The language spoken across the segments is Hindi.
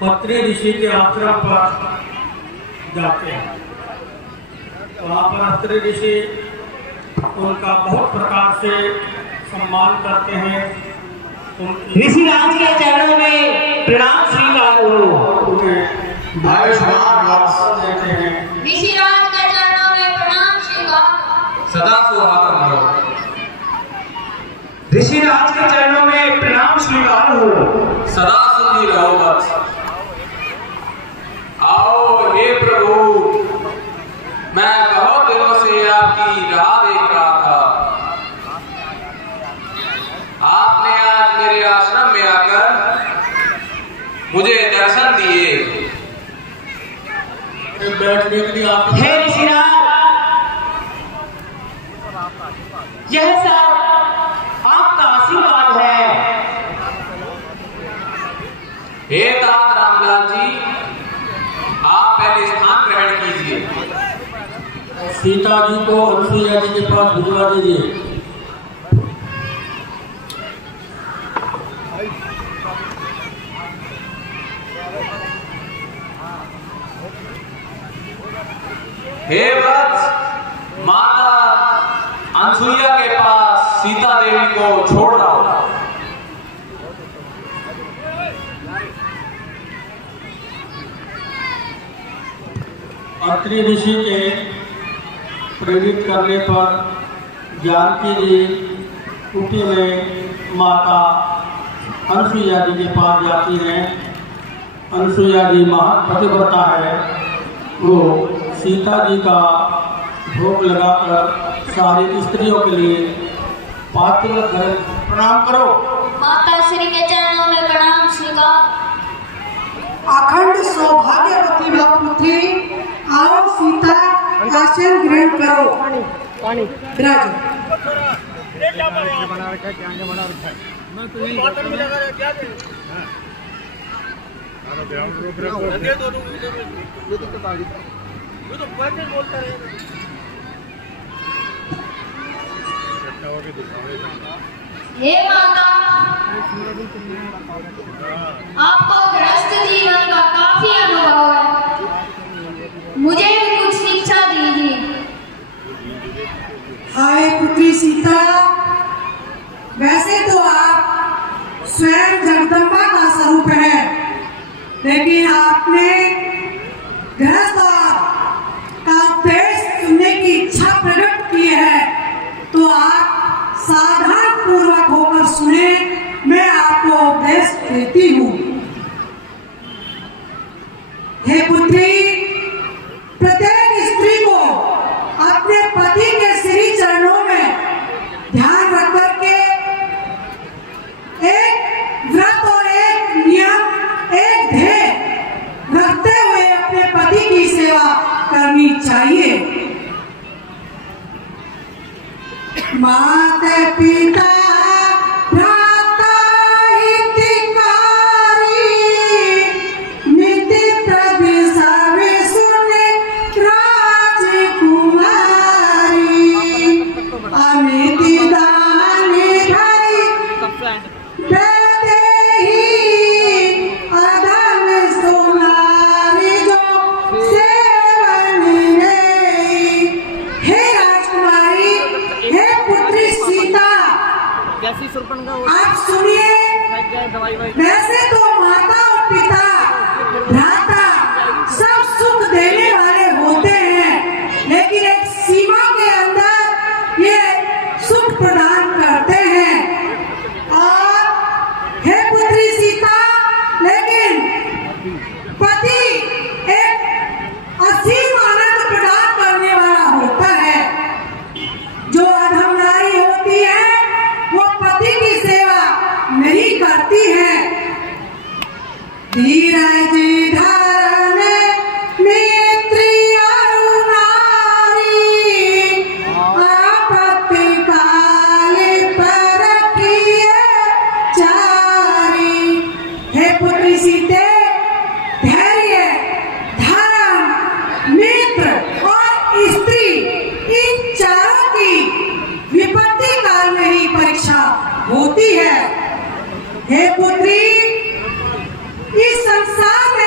पत्री ऋषि के आश्रम पर जाते हैं। वहाँ पर अत्रि ऋषि उनका बहुत प्रकार से सम्मान करते हैं। ऋषिराज के चरणों में प्रणाम स्वीकार हो। देते हैं। ऋषिराज के चरणों में प्रणाम स्वीकार। सदा सुहागन हो। ऋषिराज के चरणों में प्रणाम स्वीकार हो। सदा सुखी रहो वत्स। आओ हे प्रभु, मैं बहुत दिनों से आपकी राह देख रहा था। आपने आज मेरे आश्रम में आकर मुझे दर्शन दिए। बैठने के लिए आप हे ऋषिराज, यह सब आपका आशीर्वाद है। हे तात रामलाल जी, आप पहले स्थान ग्रहण कीजिए। सीता जी को अनुसुईया जी के पास भिजवा दीजिए। हे वत्स, माता अनसुईया के पास सीता देवी को छोड़ दो। अत्रि ऋषि के प्रेरित करने पर जानकी जी कुटी में माता अनुसुईया जी के पास जाती हैं। अनुसुईया जी महापतिव्रता है। वो सीता जी का भोग लगाकर सारी स्त्रियों के लिए पात्र प्रणाम करो। माता श्री के चरणों में प्रणाम स्वीकार। अखंड सौभाग्यवती भवपुत्री, आओ सीता आसन ग्रहण करो। विराजो। हे माता, आपको गृहस्थ जीवन का काफी अनुभव है। मुझे भी कुछ शिक्षा दीजिए। हाय पुत्री सीता, वैसे तो आप स्वयं जगदम्बा का स्वरूप है, लेकिन आपने गृहस्थ का उपदेश सुनने की इच्छा प्रकट की है, तो आप सावधान पूर्वक होकर सुने। मैं आपको उपदेश देती हूँ। हे पुत्री, प्रत्येक स्त्री को अपने पति के श्री चरणों में ध्यान रख करके एक व्रत और एक नियम, एक ध्येय रखते हुए अपने पति की सेवा करनी चाहिए। माता पिता भ्राता हितकारी, नित्य प्रभु सब सुने राजकुमारी। अमित दान भाई देहि, अधन सोनारी जो सेवन नहीं। हे राजकुमारी, हे पुत्री सीता, आप सुनिए। वैसे तो माता और पिता, भ्राता सब सुख देने वाले होते हैं, लेकिन एक सीमा के अंदर ये सुख प्रदान करते हैं। और हे पुत्री सीता, लेकिन पति एक असीम आनंद प्रदान करने वाला होता है। जो अधम नारी होती है वो पति की सेवा नहीं करती है। धीरज धारण नेत्री अरुणारी, आपत्ति काल पर रखिए चारी। हे पुत्री सीते, धैर्य, धर्म, मित्र और स्त्री, इन चारों की विपत्ति काल में ही परीक्षा होती है। हे पुत्री, इस संसार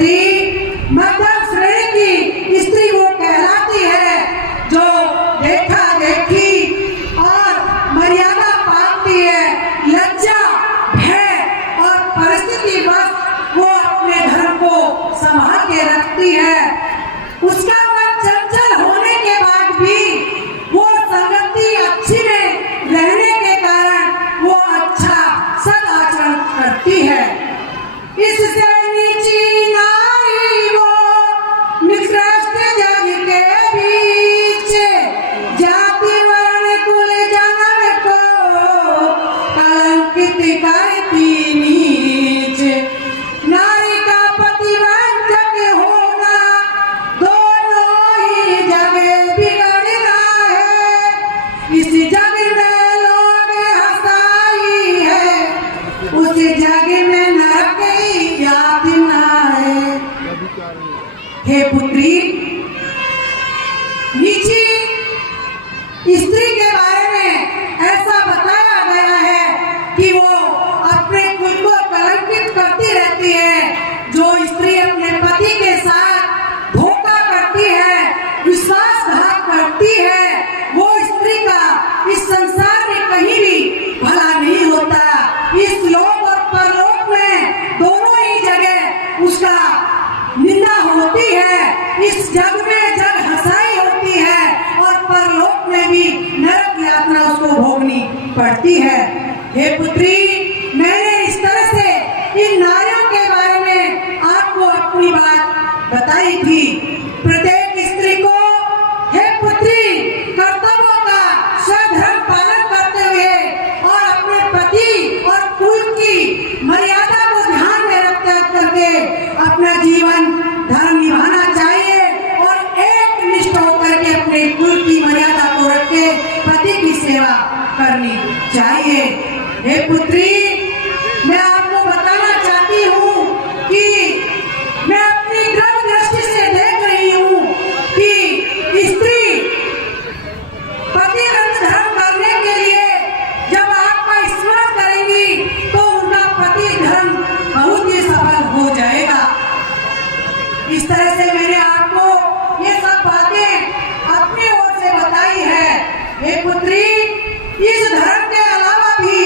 पुत्री मध्यम श्रेणी की स्त्री वो कहलाती है जो देखा देखी और मर्यादा पालती है, लज्जा, भय और परिस्थिति बस वो अपने धर्म को संभाल के रखती है। उसका मन चंचल होने के बाद भी वो संगति अच्छी में रहने के कारण वो अच्छा सदाचरण करती है। इससे नीची नारी वो निकृष्ट जग के बीच जाति वर्ण कुल जन्म को कलंकित करती नीच। नारी का पतिवंचक होना दोनों ही जगह बिगड़ना है। इस जग में लोग हंसाई है, उस जग में नरक याद ना है। हे पुत्री, नीची स्त्री के बारे में ऐसा बताया गया है कि वो अपने कुल को कलंकित करती रहती है। जो स्त्री अपने पति के साथ धोखा करती है, विश्वासघात करती है, वो स्त्री का इस संसार में कहीं भी भला नहीं होता। इस लोक और परलोक में दोनों ही जगह उसका निंदा होती है। इस जग में जग हंसाई होती है और परलोक में भी नरक यातना उसको भोगनी पड़ती है। हे पुत्री, मैंने इस तरह से इन नारियों के बारे में आपको अपनी बात बताई थी। प्रत्येक स्त्री को, हे पुत्री, कर्तव्यों का सधर्म पालन करते हुए और अपने पति और कुल की मर्यादा को ध्यान में रखते करके अपना जीवन धर्म निभाना चाहिए और एक निष्ठ होकर के अपने कुल की मर्यादा को रख के पति की सेवा करनी चाहिए। हे पुत्री, मैं आपको बताना चाहती हूँ कि मैं अपनी दृढ़ दृष्टि से देख रही हूँ कि स्त्री पतिव्रत धर्म करने के लिए जब आपका स्मरण करेंगी तो उनका पति धर्म बहुत ही सफल हो जाएगा। इस तरह से मैंने आपको ये सब बातें अपनी ओर से बताई है। हे पुत्री, इस धर्म के अलावा भी,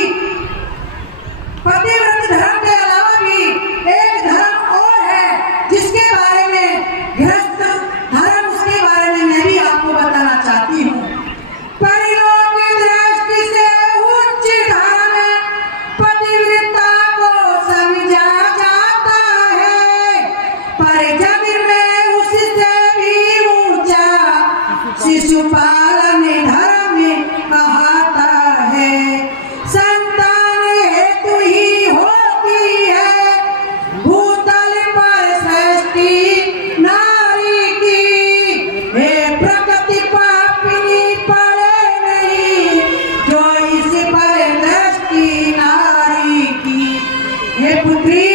पतिव्रत धर्म के अलावा भी एक धर्म और है जिसके बारे में, गृहस्थ धर्म, उसके बारे में मैं भी आपको बताना चाहती हूँ। परिलोक की दृष्टि से उच्च धर्म पतिव्रता को समझा जाता है, पर जग में उससे भी ऊंचा शिशुपालन धर्म कहता है। संतान हेतु ही होती है भूतल पर सृष्टि नारी की। हे प्रकृति पापिनी पड़े नहीं जो इस पर दृष्टि नारी की। हे पुत्री,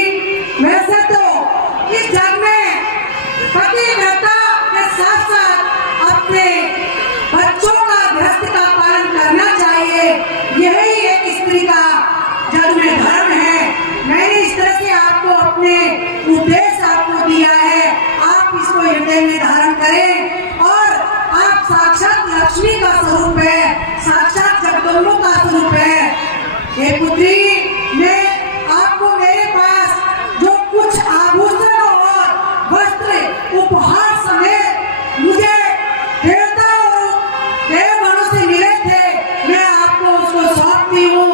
वैसे तो इस जग में पतिव्रता के साथ साथ अपने बच्चों का, गृहस्थ का पालन करना चाहिए। यही एक स्त्री का जग में धर्म है। मैंने इस तरह से आपको अपने उपदेश आपको दिया है, आप इसको हृदय में धारण करें और आप साक्षात लक्ष्मी का स्वरूप है, साक्षात जगदम्बा का स्वरूप है। हे पुत्री, मैं आपको मेरे पास जो कुछ आभूषण और वस्त्र उपहार समेत मुझे देवता और देवगणों से मिले थे, मैं आपको उसको सौंपती हूँ।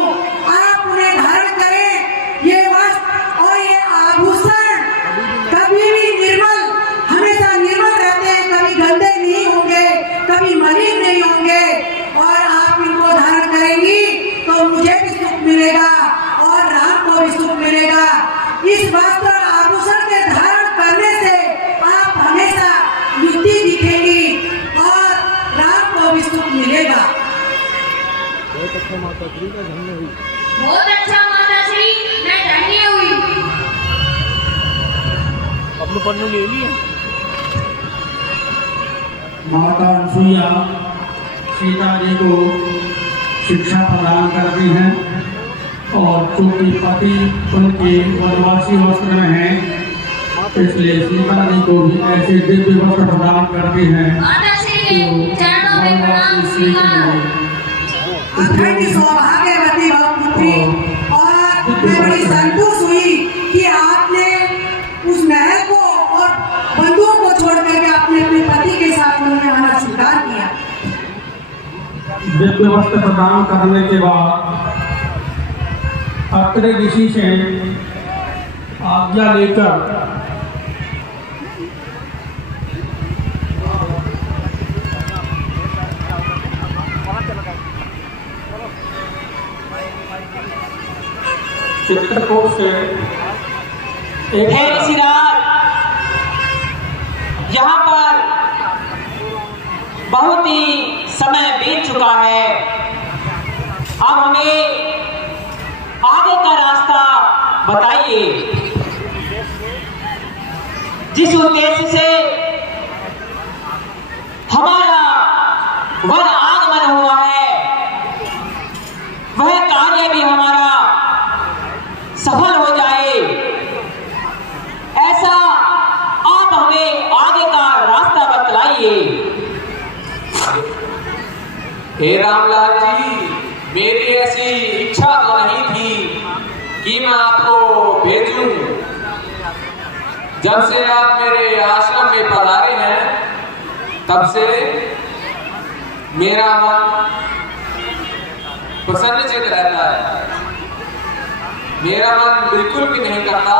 आप उन्हें धारण करें। ये वस्त्र और ये आभूषण कभी भी निर्मल, हमेशा निर्मल रहते हैं, कभी गंदे नहीं होंगे, कभी मलिन नहीं होंगे। और आप इनको धारण करेंगी तो मुझे भी सुख मिलेगा और राम को भी सुख मिलेगा। इस वस्त्र और आभूषण के धारण करने से आप हमेशा युक्ति दिखेगी और राम को भी सुख मिलेगा। बहुत अच्छा माता श्री, मैं धन्य हुई। अपने पन्नू ले लिया। माता अनसुईया सीता जी को शिक्षा प्रदान करती हैं और चूंकि पति उनके वनवासी वस्त्र में हैं इसलिए सीता जी को भी ऐसे दिव्य वस्त्र प्रदान करते हैं। माता श्री के चरणों में प्रणाम सीता। अखंड सौभाग्यवती भवपुत्री, और मैं बड़ी संतुष्ट हुई कि आपने उस महल को और बंधुओं को छोड़ करके आपने अपने पति के साथ वन में आना स्वीकार किया। दिव्य वस्त्र प्रदान करने के बाद अत्रि ऋषि से आज्ञा लेकर चित्रकूट से एक हे ऋषिराज, यहाँ पर बहुत ही समय बीत चुका है। अब हमें आगे का रास्ता बताइए। जिस उद्देश्य से हमारा वन आगमन हुआ है, वह कार्य भी हमारा सफल हो जाए, ऐसा आप हमें आगे का रास्ता बतलाइए। हे रामलाल जी, मेरी ऐसी इच्छा तो नहीं थी कि मैं आपको भेजूं। जब से आप मेरे आश्रम में पधारे हैं, तब से मेरा मन प्रसन्नचित्त रहता है। मेरा मन बिल्कुल भी नहीं करता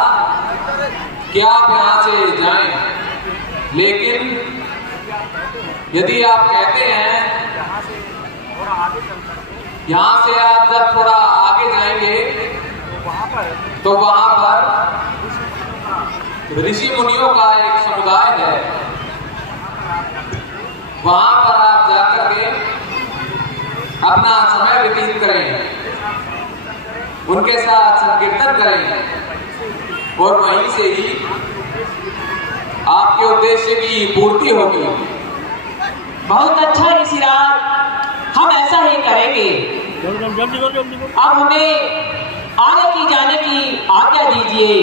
कि आप यहाँ से जाएं, लेकिन यदि आप कहते हैं, यहाँ से आप जब थोड़ा आगे जाएंगे तो वहां पर ऋषि मुनियों का एक समुदाय है। वहां पर आप जाकर के अपना समय व्यतीत करें, उनके साथ संकीर्तन करें, और वहीं से ही आपके उद्देश्य की पूर्ति होगी। बहुत अच्छा ऋषिराज, हम ऐसा ही करेंगे। अब हमें आगे की जाने की आज्ञा दीजिए।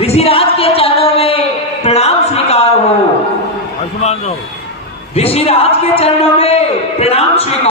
ऋषिराज के चरणों में प्रणाम स्वीकार हो। आयुष्मान रहो। ऋषिराज के चरणों में प्रणाम स्वीकार।